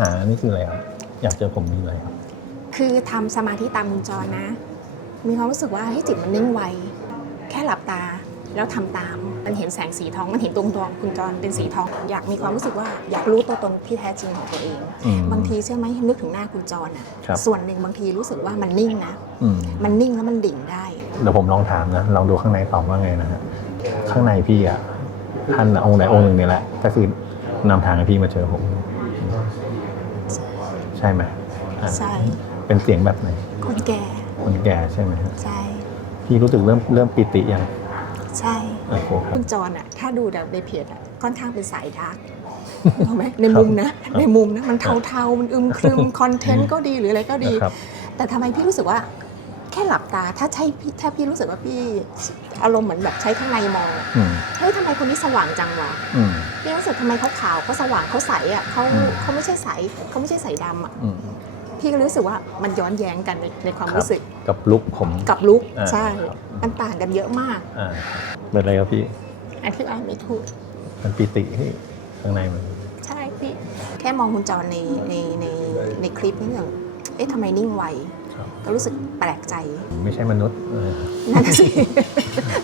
หานี่คืออะไรครับ อยากเจอผมมีอะไรครับ คือทำสมาธิตามมุญจรนะ มีความรู้สึกว่าให้จิตมันนิ่งไว แค่หลับตาแล้วทำตาม มันเห็นแสงสีทอง มันเห็นตรงดวงคุณจรเป็นสีทอง อยากมีความรู้สึกว่าอยากรู้ตัวตนที่แท้จริงของตัวเอง อืมบางทีเชื่อไหมนึกถึงหน้าคุณจรอะ ครับ ส่วนหนึ่งบางทีรู้สึกว่ามันนิ่งนะ อืมมันนิ่งแล้วมันดิ่งได้ เดี๋ยวผมลองถามนะ ลองดูข้างในตอบว่าไงนะฮะ ข้างในพี่อะท่านองค์ใดองค์หนึ่งนี่แหละ ก็คือนำทางให้พี่มาเจอผม ใช่ไหมอะใช่ เป็นเสียงแบบไหนคนแก่ คนแก่ใช่ไหมฮะใช่ พี่รู้สึกเริ่มเริ่มปิติยังใช่ โอเคครับคุณจรอะ ถ้าดูแบบในเพจอะ ค่อนข้างเป็นสายดาร์กถูกไหมในมุมนะ ในมุมนะ มันเทาๆ มันอึมครึม คอนเทนต์ก็ดีหรืออะไรก็ดีนะครับ แต่ทำไมพี่รู้สึกว่าแค่หลับตา ถ้าใช่พี่ถ้าพี่รู้สึกว่าพี่อารมณ์เหมือนแบบใช้ข้างในมองอะอืมเฮ้ยทำไมคนนี้สว่างจังวะอืม พี่รู้สึกทำไมเขาขาวเขาสว่างเขาใสอะเขาอืม เขาไม่ใช่ใสเขาไม่ใช่ใสดำอะอืม พี่ก็รู้สึกว่ามันย้อนแย้งกันในในความครับ รู้สึกกับลุกผมกับลุกอ่าใช่ครับมันต่างกันเยอะมากอ่าเป็นอะไรครับพี่อธิบายไม่ถูก มันปิติที่ข้างในมัน ใช่พี่แค่มองคุณจรในในในในคลิปนี่แบบเอ๊ะทำไมนิ่งไวครับ ก็รู้สึกแปลกใจ ไม่ใช่มนุษย์เออนั่นน่ะสิ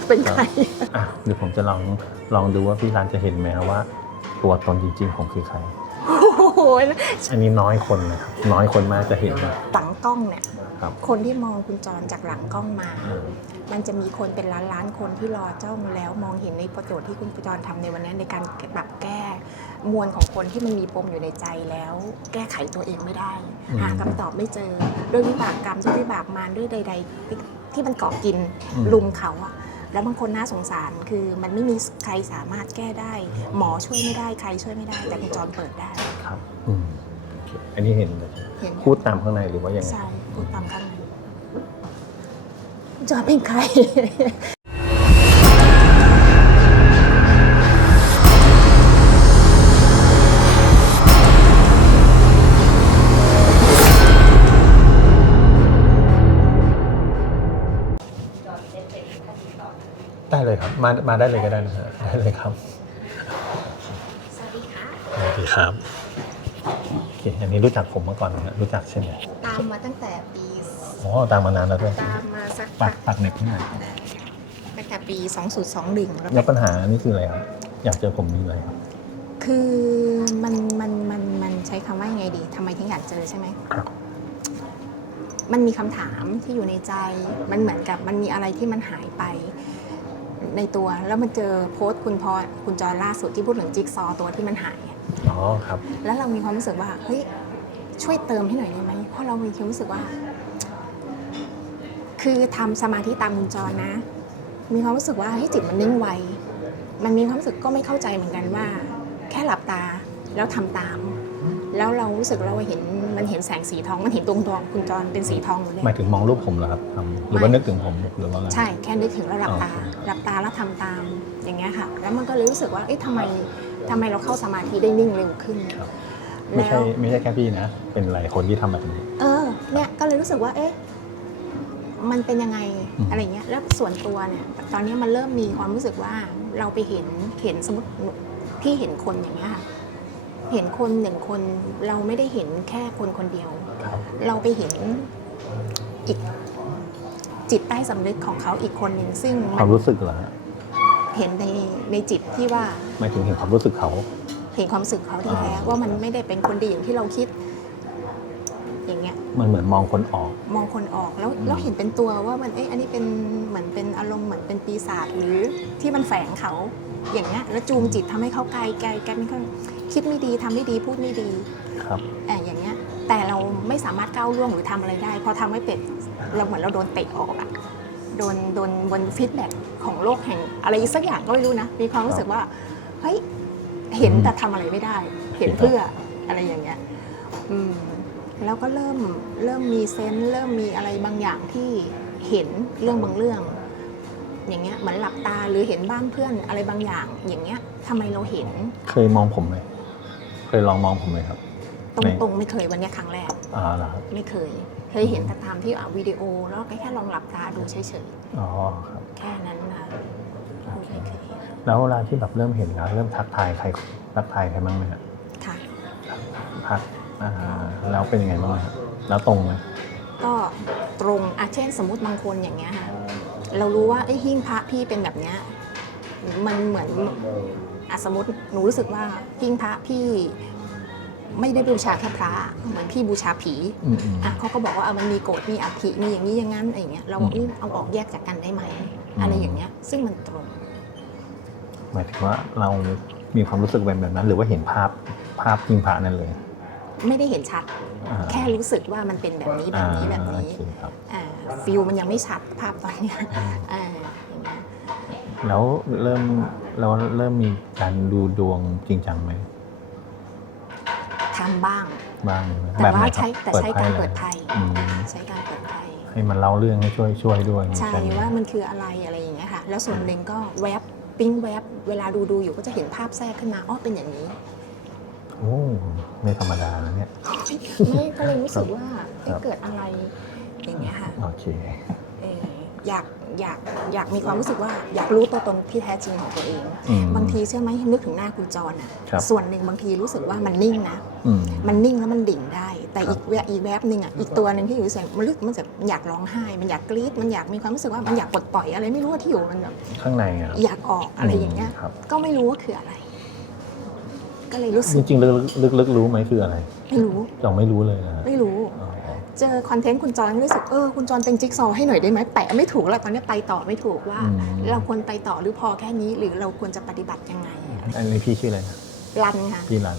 เป็นใคร อะเดี๋ยวผมจะลองลองดูว่าพี่รันจะเห็นไหมครับว่า ตัวตนจริงๆของคือใคร โอ้โหอันนี้น้อยคนนะครับน้อยคนมากจะเห็นนะ หลังกล้องเนี่ย ครับ คนที่มองคุณจรจากหลังกล้องมามันจะมีคนเป็นล้านล้านๆคนที่รอจ้องแล้วมองเห็นในประโยชน์ที่คุณจรทำในวันนี้ในการปรับแก้ มวลของคนที่มันมีปมอยู่ในใจแล้ว แก้ไขตัวเองไม่ได้อืมหาคำตอบไม่เจอด้วยวิบากกรรมด้วยวิบากมารด้วยใด ๆ ที่มันเกาะกินอืมลุมเขาอะแล้วบางคนน่าสงสารคือมันไม่มีใครสามารถแก้ได้ หมอช่วยไม่ได้ใครช่วยไม่ได้ แต่คุณจรเปิดได้ครับอืมโอเคอันนี้เห็นเลยเห็นพูดตามข้างในหรือว่ายังไงใช่พูดตามข้างในคุณจรเป็นใคร มามาได้เลยก็ได้นะฮะได้เลยครับสวัสดีค่ะ สวัสดีครับโอเคอันนี้รู้จักผมมาก่อนนะฮะรู้จักใช่ไหมตามมาตั้งแต่ปี อ๋อตามมานานแล้วด้วยตามมาสักปัพักกปักเน็ตที่ไหนตั้งแต่ปี 2021 แล้วแล้วปัญหานี่คืออะไรครับ อยากเจอผมมีอะไรครับคือมันมันมันมันใช้คำว่ายังไงดีทำไมถึงอยากเจอใช่ไหม ครับมันมีคำถามที่อยู่ในใจ มันเหมือนกับมันมีอะไรที่มันหายไป ในตัว แล้วมันเจอโพสต์คุณพอคุณจอยล่าสุดที่พูดถึงจิ๊กซอว์ตัวที่มันหาย อ๋อครับ แล้วเรามีความรู้สึกว่าเฮ้ยช่วยเติมให้หน่อยได้ไหมเพราะเรามีความรู้สึกว่า คือทำสมาธิตามมุญจรนะ มีความรู้สึกว่าให้ยจิตมันนิ่งไวมันมีความรู้สึกก็ไม่เข้าใจเหมือนกันว่า แค่หลับตาแล้วทำตาม แล้วเรารู้สึกเราเห็นมันเห็นแสงสีทองมันเห็นตรงดวงคุณจรเป็นสีทองอยู่เลยหมายถึงมองรูปผมเหรอครับทำหรือว่านึกถึงผมหรือว่าอะไรใช่แค่นึกถึงแล้วหลับตาอ๋อหลับตาแล้วทำตามอย่างเงี้ยค่ะ แล้วมันก็เลยรู้สึกว่าเอ๊ะทำไมทำไมเราเข้าสมาธิได้นิ่งเร็วขึ้นไม่แล้ใช่วไม่ใช่แค่พี่นะ เป็นหลายคนที่ทำแบบนี้ เออ เนี่ยก็เลยรู้สึกว่าเอ๊ะมันเป็นยังไงอืมอะไรเงี้ย แล้วส่วนตัวเนี่ยตอนนี้มันเริ่มมีความรู้สึกว่าเราไปเห็นเห็นสมมติพี่เห็นคนอย่างเงี้ยค่ะ เห็นคนหนึ่งคนเราไม่ได้เห็นแค่คนคนเดียวครับเราไปเห็นอีกจิตใต้สำนึกของเขาอีกคนหนึ่งซึ่งคมัวามนรู้สึกเหรอฮะเห็นในในจิตที่ว่าหมายถึงเห็นความรู้สึกเขา เห็นความรู้สึกเขาที่แท้ว่ามันไม่ได้เป็นคนดีอย่างที่เราคิด อย่างเงี้ย มันเหมือนมองคนออก มองคนออกแล้วอืมแล้วเห็นเป็นตัวว่ามันเอ๊ะอันนี้เป็นเหมือนเป็นอารมณ์เหมือนเป็นปีศาจหรือที่มันแฝงเขา อย่างเงี้ยแล้วจูงจิตทำให้เขาไกลไกลกันเขาคิดไม่ดีทำไม่ดีพูดไม่ดีครับแอบอย่างเงี้ยแต่เราไม่สามารถก้าวล่วงหรือทำอะไรได้ พอทำไม่เป็ดเราเหมือนเราโดนเตะออกอะโดนโดนบนฟีดแบ็กของโลกแห่งอะไรสักอย่างก็ไม่รู้นะ มีความรู้สึกว่าเฮ้ยเห็นอืมแต่ทำอะไรไม่ได้ เห็นเพื่ออะไรอย่างเงี้ยอืมแล้วก็เริ่มเริ่มมีเซนส์เริ่มมีอะไรบางอย่างที่เห็นเรื่องบางเรื่อง อย่างเงี้ยเหมือนหลับตาหรือเห็นบ้านเพื่อนอะไรบางอย่าง อย่างเงี้ยทำไมเราเห็น เคยมองผมไหมเคยลองมองผมไหมครับตในรงๆไม่เคยวันเนี้ยครั้งแรก อ่าเหรอครับไม่เคย เคยเห็นแต่ตามที่อะวิดีโอแล้วก็แค่ลองหลับตาดูเฉยอ๋อครับ ๆแค่นั้นนะพูดไม่เคยแล้วเวลาที่แบบเริ่มเห็นแล้วเริ่มทักทายใครทักทายใครบ้างไหมฮะค่ะ ทักอ่าแล้วเป็นยังไงบ้างครับแล้วตรงไหมก็ตรงอะเช่นสมมติบางคนอย่างเงี้ยค่ะ เรารู้ว่าไอ้ยหิ้งพระพี่เป็นแบบเนี้ยมันเหมือนอะสมมติหนูรู้สึกว่าหิ้งพระพี่ไม่ได้บูชาแค่พระ เหมือนพี่บูชาผีอืมอืม อะเขาก็บอกว่าเอามันมีโกรธมีอัฐิมีอย่างนี้อย่างนั้นอะไรอย่างเงี้ยเราบอกอืมเอ้ยเอาออกแยกจากกันได้ไหมอืมอะไรอย่างเงี้ย ซึ่งมันตรง หมายถึงว่าเรามีความรู้สึกเป็นแบบนั้น หรือว่าเห็นภาพภาพจริงพระนั่นเลยไม่ได้เห็นชัด อ่าแค่รู้สึกว่ามันเป็นแบบนี้แบบนี้แบบอ่านี้ โอเคครับ อ่า ฟิลมันยังไม่ชัดภาพตอนเนี้ยอ่าอย่างเงี้ยแล้วเริ่มเราเริ่มมีการดูดวงจริงจังไหมทำบ้าง บ้างไหมแต่แบบไหนว่าคใช้รับแต่ใช้การเปิดไพ่อืมใช้การเปิดไพ่ให้มันเล่าเรื่องให้ช่วยช่วยด้วยใช่ไหมว่ามันคืออะไรอะไรอย่างเงี้ยค่ะแล้วส่วนหนึ่งก็แวบปิ้งแวบเวลาดูดูอยู่ก็จะเห็นภาพแทรกขึ้นมาอ๋อเป็นอย่างนี้โอ้ไม่ธรรมดานะเนี่ยไม่ก็เลยรู้สึกว่าครัเอ๊ะบเกิดอะไร อย่างเงี้ยค่ะโอเคเอออยากอยากอยากมีความรู้สึกว่าอยากรู้ตัวตนที่แท้จริงของตัวเอง อืม บางทีเชื่อไหมนึกถึงหน้าคุณจรอะครับ ส่วนหนึ่งบางทีรู้สึกว่ามันนิ่งนะ อืม มันนิ่งแล้วมันดิ่งได้ แต่ครับอีกแวบอีกแวบหนึ่งอะอีกตัวหนึ่งที่อยู่เฉยๆมันรู้สึกมันจะอยากร้องไห้ มันอยากกรี๊ดมันอยากมีความรู้สึกว่ามันอยากปลดปล่อยอะไรไม่รู้ว่าที่อยู่มันแบบข้างในอะอยากออกอะไรอย่างเงี้ย มครับ ก็ไม่รู้ว่าคืออะไร ก็เลยรู้สึจกริงๆลึกลึกลึกรู้ไหมคืออะไร ไม่รู้ เราไม่รู้เลยนะไม่รู้อ๋อ เจอคอนเทนต์คุณจอนก็รู้สึกเออคุณจอนเป็นจิ๊กซอว์ให้หน่อยได้ไหมแปะไม่ถูกแล้วตอนนี้ไปต่อไม่ถูกว่าอืมเราควรไปต่อหรือพอแค่นี้หรือเราควรจะปฏิบัติยังไงอะไรอันนี้พี่ชื่ออะไรนะรันค่ะพี่รัน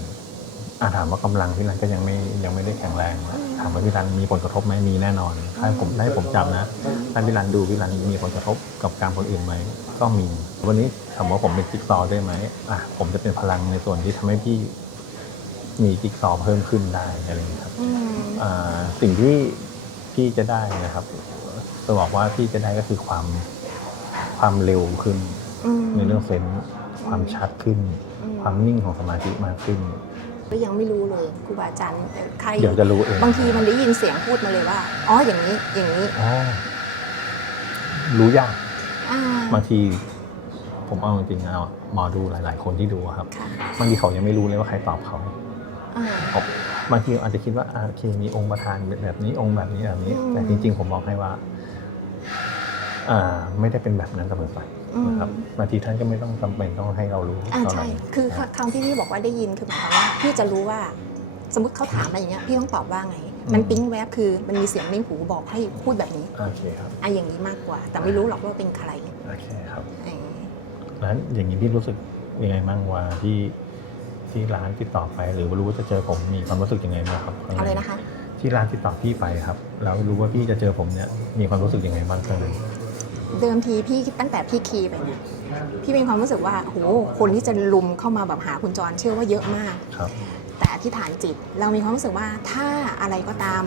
อ่าถามว่ากำลังพี่รันก็ยังไม่ยังไม่ได้แข็งแรงนะถามว่าพี่รันมีผลกระทบไหมมีแน่นอนถ้าผมได้ผมจำนะถ้าพี่รันดูพี่รันมีผลกระทบกับการคนอื่นไหมก็มี วันนี้ถามว่าผมเป็นจิ๊กซอว์ได้ไหมอะผมจะเป็นพลังในส่วนที่ทำให้พี่ มีจิ๊กซอว์เพิ่มขึ้นได้อะไรอย่างนี้ยครับอืมอ่าสิ่งที่พี่จะได้นะครับจะบอกว่าพี่จะได้ก็คือความความเร็วขึ้นอืมในเรื่องเซนส์ความชัดขึ้นอืมความนิ่งของสมาธิมากขึ้นก็ยังไม่รู้เลยครูบาอาจารย์เอ่อใครเดี๋ยวจะรู้เองบางทีมันได้ยินเสียงพูดมาเลยว่าอ๋ออย่างนี้อย่างนี้อ๋อรู้ยากอ่าบางที ผมเอาจริงๆเอาหมอดูหลาย ๆ คนที่ดูอะครับค่ะบางทีเขายังไม่รู้เลยว่าใครตอบเขาอ่าผม บางทีอาจจะคิดว่าอ่าโอเคมีองค์ประธานแบบนี้องค์แบบนี้แบบนี้อืมแต่จริง ๆ ผมบอกให้ว่าอ่าไม่ได้เป็นแบบนั้นเสมอไปอืมนะครับบางทีท่านก็ไม่ต้องจำเป็นต้องให้เรารู้อ่าเท่าไหใช่ร่คือนะคำที่พี่บอกว่าได้ยินคือหมายความว่าพี่จะรู้ว่า สมมติเขาถามมาอย่างเงี้ยพี่ต้องตอบว่าไงอืมมันปิ๊งแวบคือมันมีเสียงในหูบอกให้พูดแบบนี้โอเคครับอะอย่างนี้มากกว่า แต่ไม่รู้หรอกว่าเป็นใครโอเคครับเออแล้วอย่างนี้พี่รู้สึกยังไงบ้างว่าที่ ที่ร้านติดต่อไป หรือว่ารู้ว่าจะเจอผมมีความรู้สึกยังไงบ้างครับข้างในอะไรนะคะ ที่ร้านติดต่อพี่ไปครับ แล้วรู้ว่าพี่จะเจอผมเนี่ยมีความรู้สึกยังไงบ้างข้างในเดิมทีพี่ตั้งแต่พี่คีย์ไปเนี่ยพี่มีความรู้สึกว่าโหคนที่จะลุมเข้ามาแบบหาคุณจรเชื่อว่าเยอะมาก ครับ แต่อธิษฐานจิตเรามีความรู้สึกว่าถ้าอะไรก็ตาม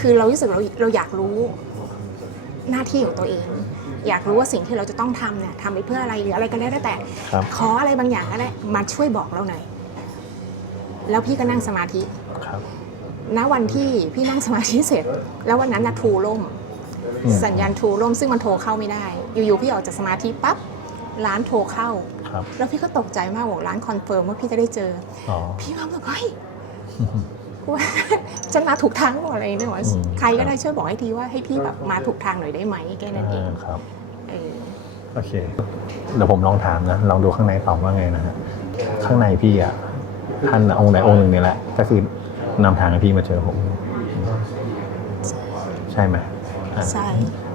คือเรารู้สึกเราเราอยากรู้หน้าที่ของตัวเอง อยากรู้ว่าสิ่งที่เราจะต้องทำเนี่ยทำไปเพื่ออะไรหรืออะไรก็ได้แต่ ครับ ขออะไรบางอย่างก็ได้มาช่วยบอกเราหน่อยแล้วพี่ก็นั่งสมาธิ ครับ ณวันที่พี่นั่งสมาธิเสร็จ แล้ววันนั้นนะทูล่ม อืม สัญญาณทูล่มซึ่งมันโทรเข้าไม่ได้ อยู่ๆพี่ออกจากสมาธิปั๊บร้านโทรเข้า ครับ แล้วพี่ก็ตกใจมากบอกร้านคอนเฟิร์มว่าพี่จะได้เจอ อ๋อ พี่ว่าแบบเฮ้ยว่า ฉันมาถูกทางหรืออะไรเนี่ยว่าอืม ใครก็ได้ช่วยบอกให้ทีว่าให้พี่แบบมาถูกทางหน่อยได้ไหมแค่นั้นเองอ่าครับเออ โอเค เดี๋ยวผมลองถามนะ ลองดูข้างในตอบว่าไงนะฮะ ข้างในพี่อะ ท่านองค์ไหนองค์หนึ่งนี่แหละ ก็คือนำทางให้พี่มาเจอผม ใช่ไหมอะใช่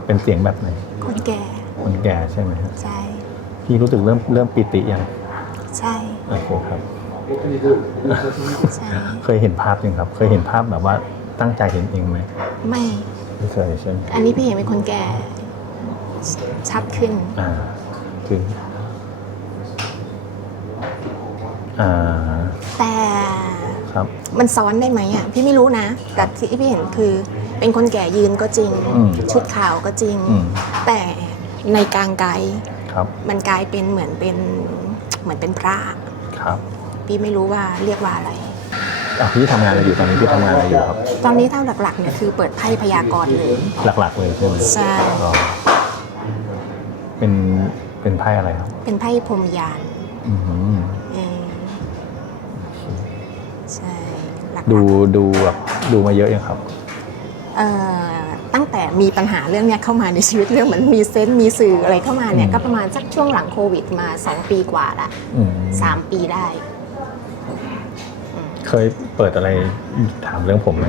เป็นเสียงแบบไหน คนแก่ คนแก่ใช่ไหมฮะใช่ พี่รู้สึกเริ่มเริ่มปิติยังใช่ โอเคครับ ใช่ เคยเห็นภาพยังครับ เคยเห็นภาพแบบว่าตั้งใจเห็นเองไหมไม่ ไม่เคยใช่ไหมอันนี้พี่เห็นเป็นคนแก่ ชัดขึ้น อ่าคืออ่าแต่ครับ มันซ้อนได้ไหมอะพี่ไม่รู้นะ แต่ที่พี่เห็นคือ เป็นคนแก่ยืนก็จริง อืม ชุดขาวก็จริง อืมแต่ในกลางกายครับมันกลายเป็นเหมือนเป็นเหมือนเป็นพระครับพี่ไม่รู้ว่าเรียกว่าอะไร อะพี่ทำงานอะไรอยู่ตอนนี้พี่ทำงานอะไรอยู่ครับ ตอนนี้เท่าหลักๆเนี่ยคือเปิดไพ่พยากรณ์เลย หลักๆเลยใช่ไหมใช่ อ๋อ เป็นเป็นไพ่อะไรครับเป็นไพ่พรหมยานอืมเออใช่ดูดูแบบดูมาเยอะยังครับ เอ่อตั้งแต่มีปัญหาเรื่องเนี้ยเข้ามาในชีวิตเรื่องเหมือนมีเซนต์มีสื่ออะไรเข้ามาเนี่ยอืม ก็ประมาณสักช่วงหลังโควิดมา 2 ปีกว่าละอืมสามปีได้ เคยเปิดอะไรถามเรื่องผมไหม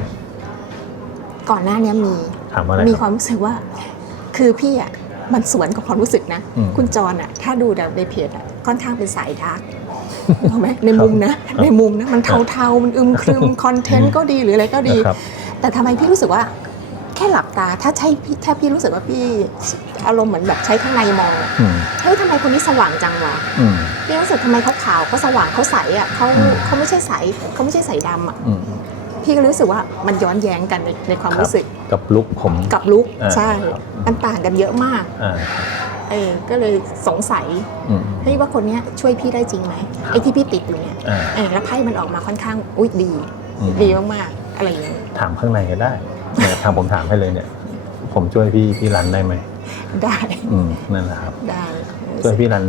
ก่อนหน้าเนี้ยมี ถามว่าอะไรมีคครับ วามรู้สึกว่า คือพี่อะ มันสวนกับความรู้สึกนะอืมคุณจรอะถ้าดูในเพจอะค่อนข้างเป็นสายดาร์กถูกไหมในมุมนะในมุมนะมันเทาๆมันอึมครึมคอนเทนต์ก็ดีหรืออะไรก็ดีนะครับแต่ทำไมพี่รู้สึกว่าแค่หลับตาถ้าใช่พี่ถ้าพี่รู้สึกว่าพี่อารมณ์เหมือนแบบใช้ข้างในมองอะอืมเฮ้ยทำไมคนนี้สว่างจังวะอืมพี่รู้สึกทำไมเขาขาวเขาสว่างเขาใสอะเขาอืมเขาไม่ใช่ใสเขาไม่ใช่ใสดำอะอืมพี่ก็รู้สึกว่ามันย้อนแย้งกันในในความครับรู้สึก กับลุกผมกับลุกอ่าใช่ ครับมันต่างกันเยอะมากอ่าเออก็เลยสงสัยอืม เฮ้ยว่าคนเนี้ยช่วยพี่ได้จริงไหมไอ้ที่พี่ติดอยู่เนี่ยอ่า เออแล้วไพ่มันออกมาค่อนข้างอุ้ยดี อืมดีมากๆอะไรอย่างเงี้ยถามข้างในก็ได้เนี่ยทางผมถามให้เลยเนี่ย ผมช่วยพี่พี่รันได้ไหมได้อืมนั่นแหละครับ ได้ ช่วยพี่รัน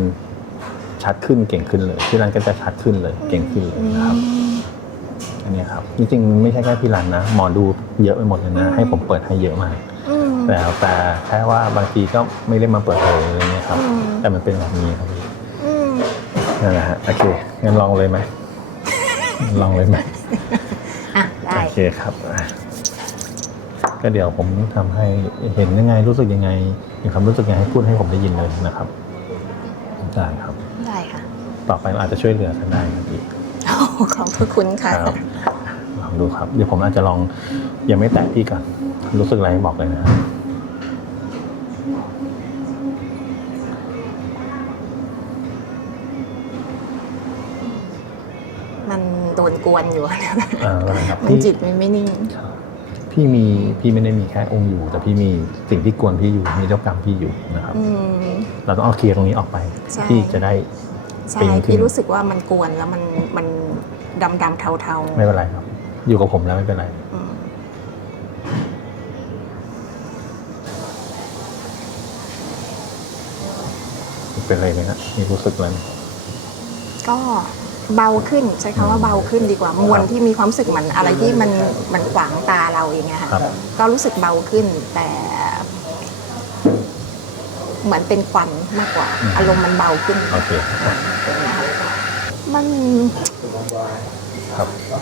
ชัดขึ้นเก่งขึ้นเลย พี่รันก็จะชัดขึ้นเลย เก่งขึ้นเลยอืมนะครับอัน เนี้ยครับจริงๆไม่ใช่แค่พี่รันนะหมอดูเยอะไปหมดเลยนะอืมให้ผมเปิดให้เยอะมากอืม แต่แต่แค่ว่าบางทีก็ไม่ได้มาเปิดเผยอะไรเงี้ยครับ อืม แต่มันเป็นแบบนี้ครับพี่อืมนั่นแหละฮะโอเคงั้นลองเลยไหมลองเลยไหมอะได้โอเคครับอะก็เดี๋ยวผมทำให้เห็นยังไงรู้สึกยังไงมีความรู้สึกยังไงให้พูดให้ผมได้ยินเลยนะครับได้ครับ ได้ค่ะ ต่อไปอาจจะช่วยเหลือกันได้ครับพี่โอ้ ขอบพระคุณค่ะครับลองดูครับ เดี๋ยวผมอาจจะลองยังไม่แตะพี่ก่อนรู้สึกอะไรบอกเลยนะครับมันโดนกวนอยู่อ่าได้ครับมันพี่จิตมันไม่นิ่ง พี่มีพี่ไม่ได้มีแค่องค์อยู่ แต่พี่มีสิ่งที่กวนพี่อยู่มีเจ้ากรรมพี่อยู่นะครับอืมเราต้องเอาเคลียร์ตรงนี้ออกไปใช่พี่จะได้ใช่ปิ๊งขึ้นพี่รู้สึกว่ามันกวนแล้วมันมัน ดำดำๆเทาเทาๆไม่เป็นไรครับ อยู่กับผมแล้วไม่เป็นไร อืมเป็นอะไรไหมฮะมีรู้สึกอะไรไหม ก็เบาขึ้นใช้คำว่าเบาขึ้นดีกว่ามวลที่มีความรู้สึกเหมือนอะไรที่มันมันขวางตาเราอย่างเงี้ยค่ะครับ ก็รู้สึกเบาขึ้นแต่ เหมือนเป็นควันมากกว่า อารมณ์มันเบาขึ้นโอเคอะอย่างเงี้ยค่ะมัน ครับ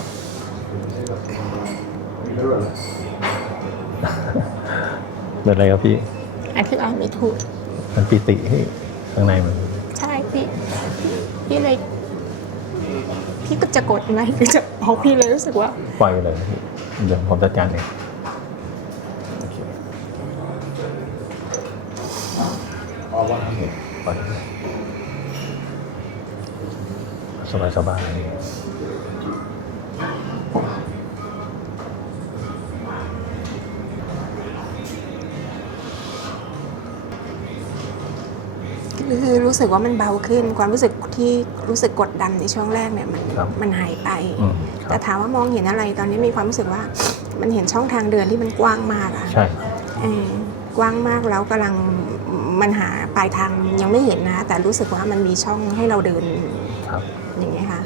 เป็นอะไรครับพี่อธิบายไม่ถูก มันปิติที่ข้างในมัน ใช่พี่พี่พี่เลย พี่ก็จะกดไงคือจะบอกพี่เลยรู้สึกว่า ปล่อยไปเลยนะพี่เดี๋ยวผมจัดการเองโอเคปล่อยสบายสบาย คือรู้สึกว่ามันเบาขึ้น ความรู้สึกที่รู้สึกกดดันในช่วงแรกเนี่ยมันครับมันหายไป อืมคแต่รับถามว่ามองเห็นอะไรตอนนี้มีความรู้สึกว่ามันเห็นช่องทางเดินที่มันกว้างมากอะใช่เออกว้างมากแล้วกำลังมันหาปลายทางยังไม่เห็นนะ แต่รู้สึกว่ามันมีช่องให้เราเดินครับอย่างนี้ยค่ะ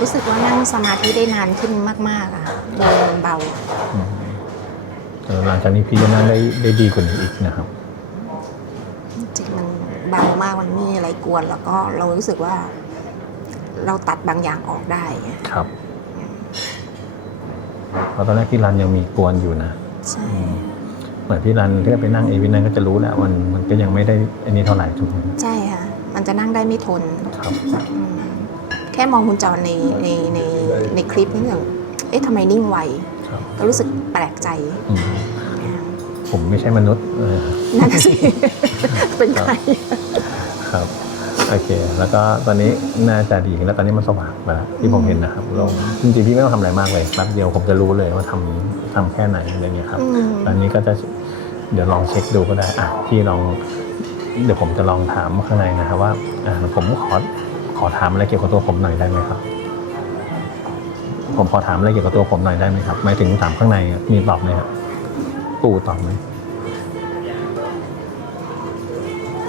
รู้สึกว่านั่งสมาธิได้นานขึ้นมาก ๆอะเดินเบาอืมเออหลังจากนี้พี่จะนั่งได้ได้ดีกว่านี้อีกนะครับจิตมันเบามากมันไม่มีอะไรกวน แล้วก็เรารู้สึกว่า เราตัดบางอย่างออกได้ครับเพราะตอนแรกพี่รันยังมีกวนอยู่นะใช่เหมือนพี่รันที่ไปนั่งเอวินันก็จะรู้แหละมันมันก็ยังไม่ได้อันนี้เท่าไหร่ถูกไหมใช่ค่ะ มันจะนั่งได้ไม่ทนครับ อืม แค่มองคุณจรในในในในคลิปนี่แบบเอ๊ะทำไมนิ่งไวครับก็รู้สึกแปลกใจอืมผมไม่ใช่มนุษย์เออนั่นน่ะสิ เป็นใคร ครับ โอเค แล้วก็ตอนนี้น่าจะดีขึ้นแล้วตอนนี้มันสว่างไปแล้วที่ผมเห็นนะครับลงจริงๆพี่ไม่ต้องทำอะไรมากเลยแป๊บเดียวผมจะรู้เลยว่าทำทำแค่ไหนอะไรเงี้ยครับอืมตอนนี้ก็จะเดี๋ยวลองเช็คดูก็ได้อะพี่ลองเดี๋ยวผมจะลองถามข้างในนะครับว่าอะผมขอ ขอถามอะไรเกี่ยวกับตัวผมหน่อยได้ไหมครับ ผมขอถามอะไรเกี่ยวกับตัวผมหน่อยได้ไหมครับหมายถึงถามข้างในอะมีตอบไหมครับปู่ตอบไหม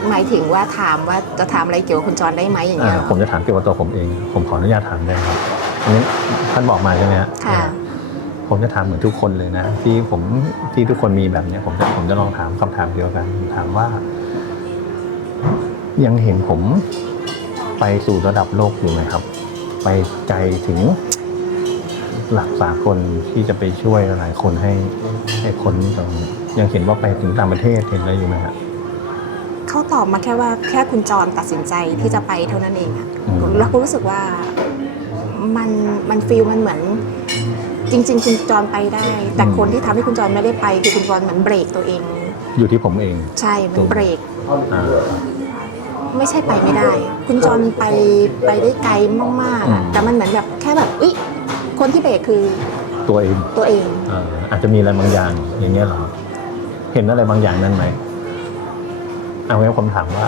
หมายถึงว่าถามว่าจะถามอะไรเกี่ยวกับคุณจรได้ไหมอย่างอ่าเงี้ยเหรอ ผมจะถามเกี่ยวกับตัวผมเอง ผมขออนุญาตถามได้ครับอันนี้ท่านบอกมาใช่ไหมฮะค่ะ ผมจะถามเหมือนทุกคนเลยนะ ที่ผมที่ทุกคนมีแบบเนี้ย ผมจะผมจะลองถามคำถามเดียวกัน ถามว่า ยังเห็นผม ไปสู่ระดับโลกอยู่ไหมครับ ไปไกลถึงหลักสากลที่จะไปช่วยหลายคนให้ให้คนตรงนี้ยังเห็นว่าไปถึงต่างประเทศเห็นอะไรอยู่ไหมครับเขาตอบมาแค่ว่าแค่คุณจรตัดสินใจที่จะไปเท่านั้นเองอะอืมแล้วก็รู้สึกว่ามันมันฟีลมันเหมือน จริง ๆ คุณจรไปได้ แต่คนที่ทำให้คุณจรไม่ได้ไปคือคุณจรเหมือนเบรกตัวเอง อยู่ที่ผมเอง ใช่มันเบรกอ่า ไม่ใช่ไปไม่ได้ คุณจรไปไปได้ไกลมากๆอะอืมแต่มันเหมือนแบบแค่แบบอุ๊ยคนที่เบรกคือตัวเองตัวเอง อ่าอาจจะมีอะไรบางอย่างอย่างเงี้ยเหรอครับเห็นอะไรบางอย่างนั่นไหมเอางั้นผมถามว่า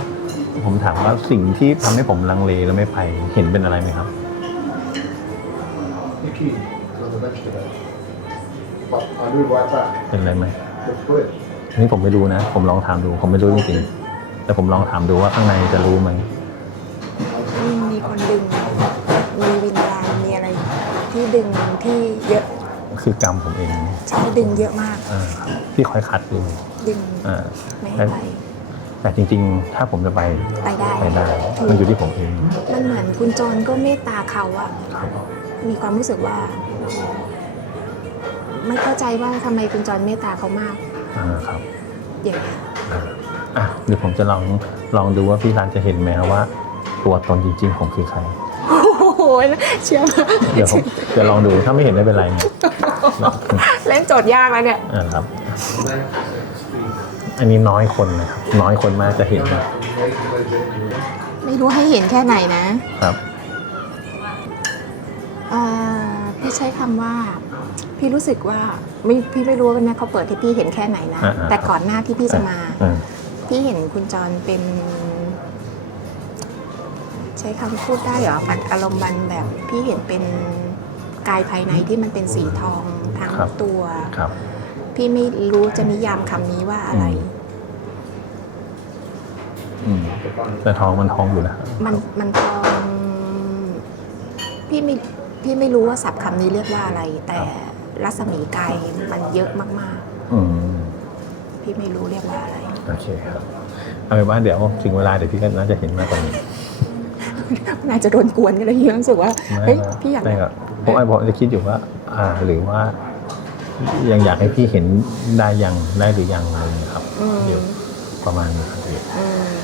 ผมถามว่าสิ่งที่ทำให้ผมลังเลแล้วไม่ไปเห็นเป็นอะไรไหมครับ Iki, sono vecchio. Ma a lui guarda, เป็นอะไรไหม per quello. อันนี้ผมไม่รู้นะ ผมลองถามดู ผมไม่รู้จริงๆ แต่ผมลองถามดูว่าข้างในจะรู้ไหมมีคนดึง มีวิญญาณมีอะไร ที่ดึงที่เยอะคือกรรมผมเองใช่ดึงเยอะมากอ่าที่คอยขัดอยู่ดึงอ่าไม่ให้ไปแต่จริงๆ ถ้าผมจะไปไปได้ไปได้ มันอยู่ที่ผมเอง มันเหมือนคุณจรก็เมตตาเขาอะครับมีความรู้สึกว่า ไม่เข้าใจว่าทำไมคุณจรเมตตาเขามากอ่าครับอย่างนี้ย อะเดี๋ยวผมจะลองลองดูว่าพี่รันจะเห็นไหมครับว่า ตัวตนจริงๆผมคือใคร โอ้โหเชื่อมากเดี๋ยวผมจะลองดูถ้าไม่เห็นไม่เป็นไรเนี่ยเล่นโจทย์ยากแล้วเนี่ยอ่าครับ อันนี้น้อยคนนะครับน้อยคนมากจะเห็นนะไม่รู้ให้เห็นแค่ไหนนะครับอ่าพี่ใช้คำว่า พี่รู้สึกว่าไม่พี่ไม่รู้ว่าวันนี้เขาเปิดให้พี่เห็นแค่ไหนนะอ่าๆแต่ก่อนหน้าที่พี่จะมา อ่าพี่เห็นคุณจรเป็น ใช้คำพูดได้เหรอมันอารมณ์มันแบบพี่เห็นเป็นกายภายในที่มันเป็นสีทองทั้งตัวครับ พี่ไม่รู้จะนิยามคำนี้ว่าอะไร อืมแต่ทองมันทองอยู่นะมันมันทองพี่ไม่พี่ไม่รู้ว่าศัพท์คำนี้เรียกว่าอะไร แต่รัศมีกายมันเยอะมากอืม ๆ พี่ไม่รู้เรียกว่าอะไร โอเคครับเอาเป็นว่าเดี๋ยวถึงเวลาเดี๋ยวพี่ก็น่าจะเห็นมากกว่านี้น่าจะโดนกวนก็เลยพี่รู้สึกว่าไม่เฮ้ยนะพี่อยาก ไม่ครับผมไอ้ผมจะคิดอยู่ว่า อ่า หรือว่า ยังอยากให้พี่เห็นได้ยังได้หรือยังอะไรอย่างเงี้ยครับอืม เดี๋ยวประมาณนี้ครับพี่ อืม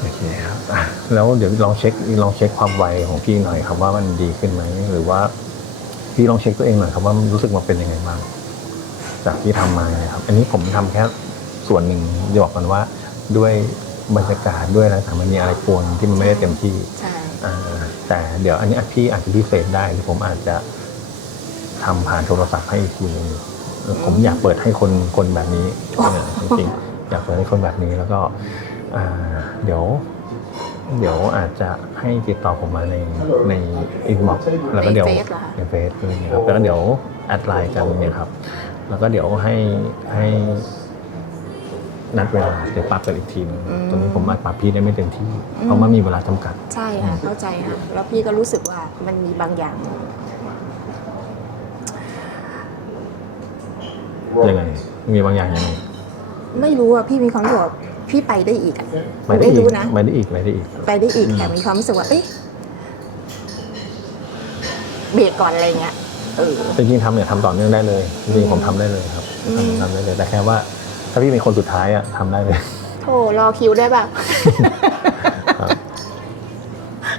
โอเคครับอะแล้วเดี๋ยวลองเช็คลองเช็คความไวของพี่หน่อยครับว่ามันดีขึ้นไหมหรือว่าพี่ลองเช็คตัวเองหน่อยครับว่ามันรู้สึกว่าเป็นยังไงบ้างจากที่ทำมาเนี่ยครับ อันนี้ผมทำแค่ ส่วนหนึ่งจะบอกกันว่าด้วยบรรยากาศด้วยอะไรต่างมันมีอะไรกวนที่มันไม่ได้เต็มที่ใช่อ่าแต่เดี๋ยวอันนี้พี่อาจจะพิเศษได้หรือผมอาจจะทำผ่านโทรศัพท์ให้อีกทีหนึงเออผมอยากเปิดให้คนคนแบบนี้เออจริงๆอยากเปิดให้คนแบบนี้แล้วก็อ่าเดี๋ยว เดี๋ยวอาจจะให้ติดต่อผมมาในในอินบ็อกแล้วก็เดี๋ยวในเฟซเหรอคะในเฟซอะไรอย่างเงี้ยครับแล้วก็เดี๋ยวแอดไลน์กันเนี่ยครับ แล้วก็เดี๋ยวให้ให้ นัดเวลาเดี๋ยวปรับกันอีกทีหนึงตอนนี้ผมอาจปรับพี่ได้ไม่เต็มที่ เพราะมันมีเวลาจำกัด ใช่ค่ะเข้าใจค่ะแล้วพี่ก็รู้สึกว่ามันมีบางอย่าง ยังไง มีบางอย่างยังไงไม่รู้อะพี่มีความรู้สึกว่าพี่ไปได้อีกอะไปได้ไม่อีกรู้นะ ไปได้อีกไปได้อีก ไปได้อีกอืม แต่มีความรู้สึกว่าเอ๊ะเบรกก่อนอะไรเงี้ยเออ จริงๆทำเนี่ยทำต่อเนื่องได้เลยจริงๆผมทำได้เลยครับอืม ทำทำได้เลยแต่แค่ว่า ถ้าพี่เป็นคนสุดท้ายอะทำได้เลยโธ่รอคิวได้แบบ ครับ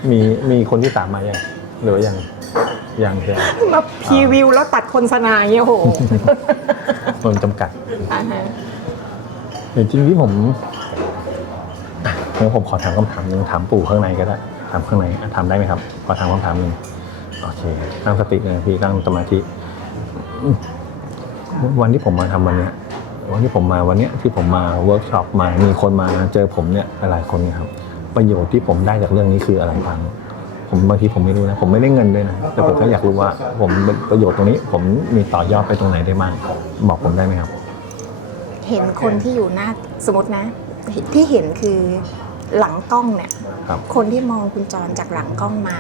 มีมีคนที่สามมายังหรือว่ายังยังใช่ไหมมาพรีวิวแล้วตัดโฆษณาอย่างเงี้ยโหมันจำกัด อ่าฮะจริงๆที่ผมอะงั้นผมขอถามคำถามหนึ่งถามปู่ข้างในก็ได้ ถามข้างในอะถามได้ไหมครับขอถามคำถามหนึ่งโอเคตั้งสติเลยนะพี่ตั้งสมาธิอืมวันที่ผมมาทำวันเนี้ย วันที่ผมมาวันเนี้ยที่ผมมาเวิร์กช็อปมามีคนมาเจอผมเนี่ยหลายๆคนเนี่ยครับ ประโยชน์ที่ผมได้จากเรื่องนี้คืออะไรบ้างผมบางทีผมไม่รู้นะ ผมไม่ได้เงินด้วยนะ แต่ผมแค่อยากรู้ว่า ผมประโยชน์ตรงนี้ ผมมีต่อยอดไปตรงไหนได้บ้างบอกผมได้ไหมครับ เห็นคนที่อยู่หน้าสมมตินะ ที่เห็นคือหลังกล้องเนี่ยครับคนที่มองคุณจรจากหลังกล้องมา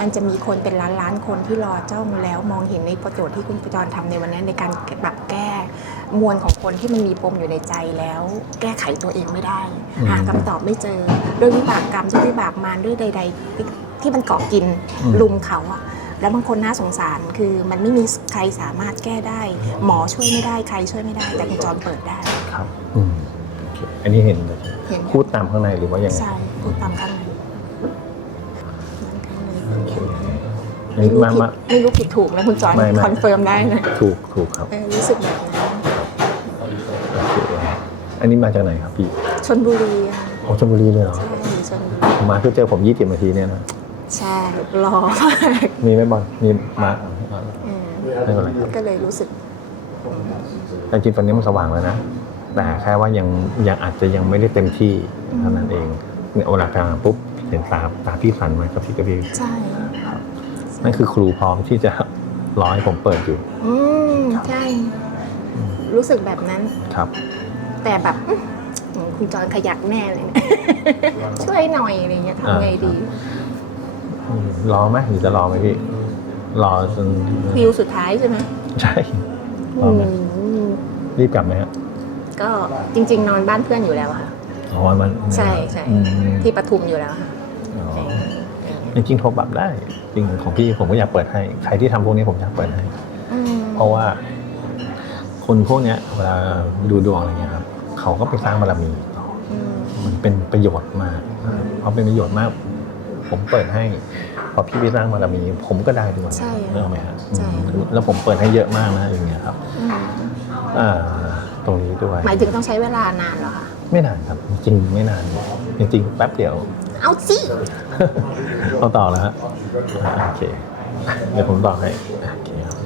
มันจะมีคนเป็นล้านล้านๆคนที่รอจ้องแล้วมองเห็นในประโยชน์ที่คุณจรทำในวันนี้ในการแบบแก้ มวลของคนที่มันมีปมอยู่ในใจแล้ว แก้ไขตัวเองไม่ได้อืมหาคำตอบไม่เจอด้วยวิบากกรรมด้วยวิบากมารด้วยใด ๆ ที่มันเกาะกินอืมลุมเขาอะแล้วบางคนน่าสงสารคือมันไม่มีใครสามารถแก้ได้ หมอช่วยไม่ได้ใครช่วยไม่ได้ แต่คุณจรเปิดได้ครับอืมโอเคอันนี้เห็นเลยเห็นพูดตามข้างในหรือว่ายังไงใช่พูดตามข้างในนั่นข้างในอันนี้ไม่รู้มาผิดมาไม่รู้ผิดถูกนะคุณจอนไม่ไม่คอนเฟิร์มได้นะถูกถูกครับเออรู้สึกแบบนั้นโอเค อันนี้มาจากไหนครับพี่ชนบุรีค่ะโอ้ชลบุรีเลยเหรอใช่ชนบุรี ผมมาเพื่อเจอผมยี่สิบนาทีเนี่ยนะใช่รอมากมีไหมบอลมีมาอืมไม่เป็นไรครับก็เลยรู้สึกแต่จริงๆตอนนี้มันสว่างแล้วนะแต่แค่ว่ายังยังอาจจะยังไม่ได้เต็มที่เท่านั้นเองเนี่ยเวลากลางปุ๊บเห็นตาตาพี่สันไหมกับพี่กระพีใช่นั่นคือครูพร้อมที่จะรอให้ผมเปิดอยู่ อืมใช่ รู้สึกแบบนั้น ครับ แต่แบบอื้อคุณจอนขยักแน่เลยนะ ช่วยหน่อยอะไรเงี้ยทำไงดีอืมรอไหมหรือจะรอไหมพี่รอจนฟิลสุดท้ายใช่ไหมใช่รอไหมอืมรีบกลับไหมฮะก็จริง ๆ นอนบ้านเพื่อนอยู่แล้วอะค่ะอ๋อมันใช่ใช่อืมที่ปทุมอยู่แล้วค่ะอ๋อเออเออจริงๆโทรปรับได้ จริงของพี่ผมก็อยากเปิดให้ ใครที่ทำพวกนี้ผมอยากเปิดให้อืมเพราะว่า คนพวกเนี้ยเวลาดูดวงอะไรเงี้ยครับเขาก็ไปสร้างบารมีต่ออืมมันเป็นประโยชน์มากพอเป็นประโยชน์มาก ผมเปิดให้พอพี่ไปสร้างบารมี ผมก็ได้ด้วยใช่เรื่องไหมครับใช่ อืมแล้วผมเปิดให้เยอะมากนะอย่างเงี้ยครับอืมอ่าตรงนี้ด้วยหมายถึงต้องใช้เวลานานเหรอคะ ไม่นานครับ จริงๆไม่นานจริงๆแป๊บเดียว เอาสิ เอาต่อแล้วฮะอ่าโอเค เดี๋ยวผมต่อให้โอเคครับ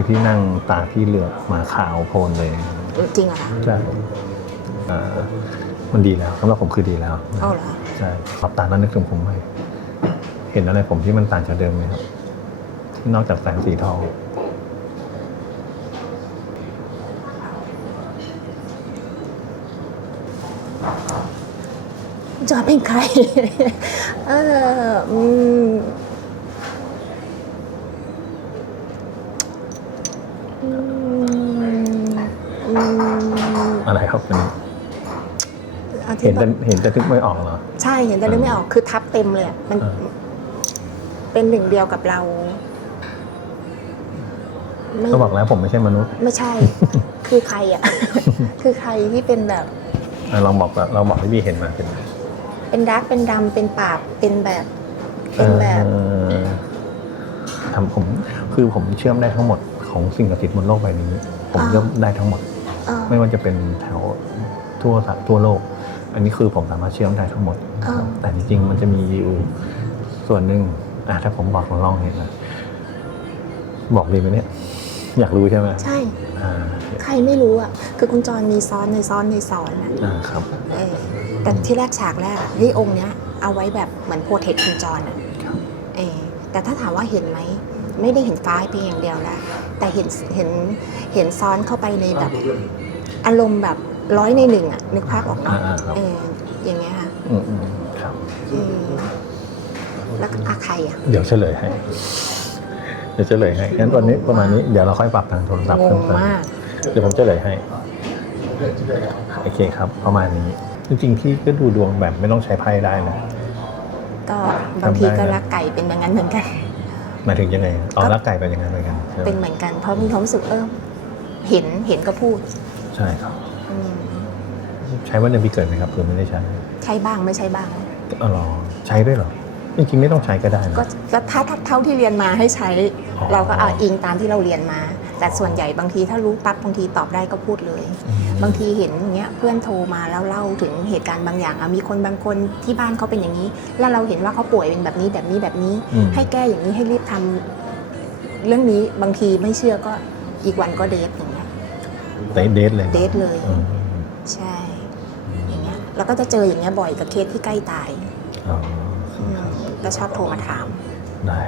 คือพี่นั่งตาพี่เหลือกมาขาวโพลนเลยจริงเหรอคะใช่อ่ามันดีแล้วสำหรับผมคือดีแล้วเอาเหรอใช่หลับตาแล้วนึกถึงผมไหมเห็นอะไรผมที่มันต่างจากเดิมไหมครับ นอกจากแสงสีทองจอร์จเป็นใคร เอออืม อืมอืมอะไรครับอันนี้อาทิเห็ตนย์แต่เห็นแต่ทึกไม่ออกเหรอ ใช่เห็นแต่นึกไม่ออกคือทับเต็มเลยอะมัน อ่า เป็นหนึ่งเดียวกับเราไม่ ก็บอกแล้วผมไม่ใช่มนุษย์ไม่ใช่ คือใครอะ คือใครที่เป็นแบบ อะลองบอกว่าเราบอกที่พี่เห็นมาเป็นไงเป็นดัก เป็นดำ เป็นปาบ เป็นแบบ เป็นแบบ เอ่อทำผมคือผมเชื่อมได้ทั้งหมด ของสิ่งศักดิ์สิทธิ์บนโลกใบนี้ ผมอ่าเชื่อมได้ทั้งหมดเออไม่ว่าจะเป็นแถวทั่วสะทั่วโลก อันนี้คือผมสามารถเชื่อมได้ทั้งหมดอ่าแต่จริงๆมันจะมีอยู่ส่วนหนึ่งอะถ้าผมบอกลองเห็นนะบอกดีไหมเนี่ยอยากรู้ใช่ไหมใช่อ่าใครไม่รู้อะ คือคุณจรมีซ้อนในซ้อนในซ้อนอะอ่าครับเออแต่ที่แรกฉากแรกอะเฮ้ยองค์เนี้ยเอาไว้แบบเหมือนโปรเทคคุณจรอะครับเออแต่ถ้าถามว่าเห็นไหม ไม่ได้เห็นฟ้าเพียงอย่างเดียวแหละ แต่เห็นเห็นเห็นซ้อนเข้าไปในแบบ อารมณ์แบบร้อยในหนึ่งอะนึกภาพออกอ่าเนาะอ่าครับเอออย่างเงี้ยค่ะอืมอืมครับเออแล้วก็อาใครอะเดี๋ยวเฉลยให้ เดี๋ยวเฉลยให้งั้นตอนนี้ประมาณนี้ เดี๋ยวเราค่อยปรับทางโทรศัพท์งเพิ่งมเติม มาก เดี๋ยวผมเฉลยให้ โอเคครับ ประมาณนี้ จริงๆพี่ก็ดูดวงแบบไม่ต้องใช้ไพ่ได้นะ ก็บางทีทำได้ก็นะรักไก่เป็นอย่างนั้นเหมือนกัน หมายถึงยังไงอ๋อก็รักไก่เป็นยังไงเหมือนกันใช่ไหมเป็นเหมือนกัน เพราะมีความรู้สึกเออเห็นเห็นก็พูด ใช่ครับอืมใช้วันเดือนปีเกิดไหมครับหรือไม่ได้ใช้ ใช่บ้างไม่ใช่บ้างอ๋อเหรอใช้ด้วยเหรอจริงๆไม่ต้องใช้ก็ได้นะก็ก็ถ้าถ้าเท่าที่เรียนมาให้ใช้อ๋อเราก็เอาอิงตามที่เราเรียนมา แต่ส่วนใหญ่บางทีถ้ารู้ปั๊บบางทีตอบได้ก็พูดเลยอืมบางทีเห็นอย่างเงี้ยเพื่อนโทรมาแล้วเล่าถึงเหตุการณ์บางอย่างอะมีคนบางคนที่บ้านเขาเป็นอย่างนี้ แล้วเราเห็นว่าเขาป่วยเป็นแบบนี้แบบนี้แบบนี้อืมให้แก้อย่างนี้ให้รีบทำเรื่องนี้บางทีไม่เชื่อก็อีกวันก็เดทอย่างเงี้ยแต่เดทเลยเดทเลยอืมใช่อย่างเงี้ยเราก็จะเจออย่างเงี้ยบ่อยกับเคสที่ใกล้ตายอ๋ออืมก็ชอบโทรมาถามได้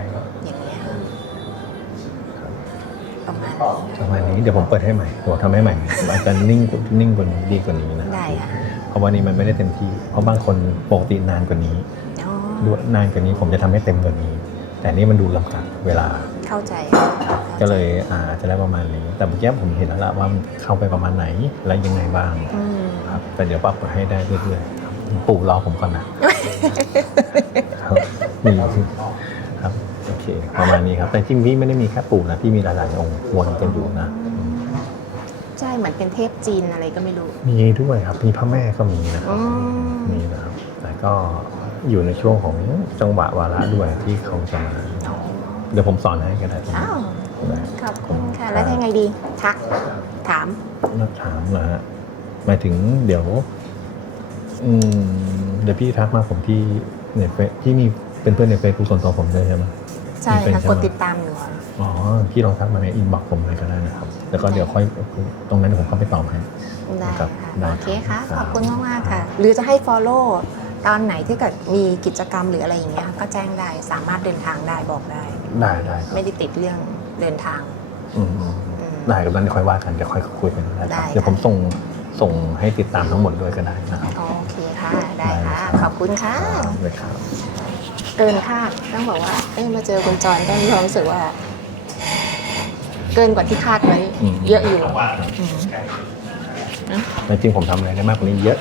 ประมาณประมาณนี้เดี๋ยวผมเปิดให้ใหม่เดี๋ยวผมทำให้ใหม่อาจจะนิ่งกว่านิ่งกว่านี้ดีกว่านี้นะได้ค่ะเพราะว่านี้มันไม่ได้เต็มที่ เพราะบางคนปกตินานกว่านี้อ๋อด้วยนานกว่านี้ผมจะทำให้เต็มกว่านี้ แต่นี่มันดูลำกัดเวลาเข้าใจก็เลยอ่าจะได้ประมาณนี้ แต่เมื่อกี้ผมเห็นแล้วละว่ามันเข้าไปประมาณไหนและยังไงบ้างอืมครับแต่เดี๋ยวปรับให้ได้เรื่อยๆครับปู่รอผมก่อนนะครับนี่ครับ โอเค ประมาณนี้ครับ แต่จริงพี่ไม่ได้มีแค่ปู่นะ พี่มีหลายๆองค์วนกันอยู่นะอืมใช่ เหมือนเป็นเทพจีนอะไรก็ไม่รู้ มีด้วยครับ มีพระแม่ก็มีนะครับอืมมีนะครับ แต่ก็อยู่ในช่วงของจังหวะวาระด้วยที่เขาจะมาอ๋อเดี๋ยวผมสอนให้ก็ได้ตรงอ้านี้วได้ขอบคุณค่ะ แล้วยังไงดี ทัก ถามนักถามเหรอฮะ หมายถึงเดี๋ยว อืม เดี๋ยวพี่ทักมาผมที่ในเฟซที่มีเป็นเพื่อนในเฟซบุ๊กส่วนตัวผมด้วยใช่ไหม ใช่เป็นค่ะใช่ไหมกดติดตามอยู่อ๋อพี่ลองทักมาในอินบ็อกซ์ผมเลยก็ได้นะครับ แล้วก็เดี๋ยวค่อยตรงนั้นเดี๋ยวผมเข้าไปตอบให้ได้ครัค่ะบได้โอเคค่ะครับขอบคุณมากๆค่ะ หรือจะให้ follow ตอนไหนที่เกิดมีกิจกรรมหรืออะไรอย่างเงี้ยก็แจ้งได้สามารถเดินทางได้บอกได้ ได้ได้ไม่ได้ติดเรื่องเดินทางอืมอืมอืมได้ครับนั้นเดี๋ยวค่อยว่ากันเดี๋ยวค่อยคุยกันได้ครับได้เดี๋ยวผมส่งส่งให้ติดตามทั้งหมดด้วยก็ได้นะครับโอเคค่ะได้ค่ะได้ครับขอบคุณค่ะเลยครับเกินคาดต้องบอกว่าเอ้ยมาเจอคุณจอนก็มีความรู้สึกว่า เกินกว่าที่คาดไว้ อืม เยอะอยู่อืมแต่จริงผมทำอะไรได้มากกว่านี้เยอะ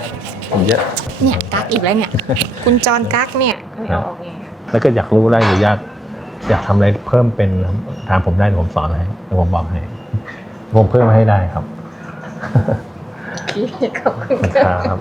ผมเยอะ เนี่ยกักอีกแล้วเนี่ย คุณจอนกักเนี่ยไม่เอาออกไงแล้วก็อยากรู้อะไรหรืออยากอยากทำอะไรเพิ่มเป็นถามผมได้เดี๋ยวผมสอนให้เดี๋ยวผมบอกให้ผมเพิ่มให้ได้ครับโอเคขอบคุณนะค่ะ ครับ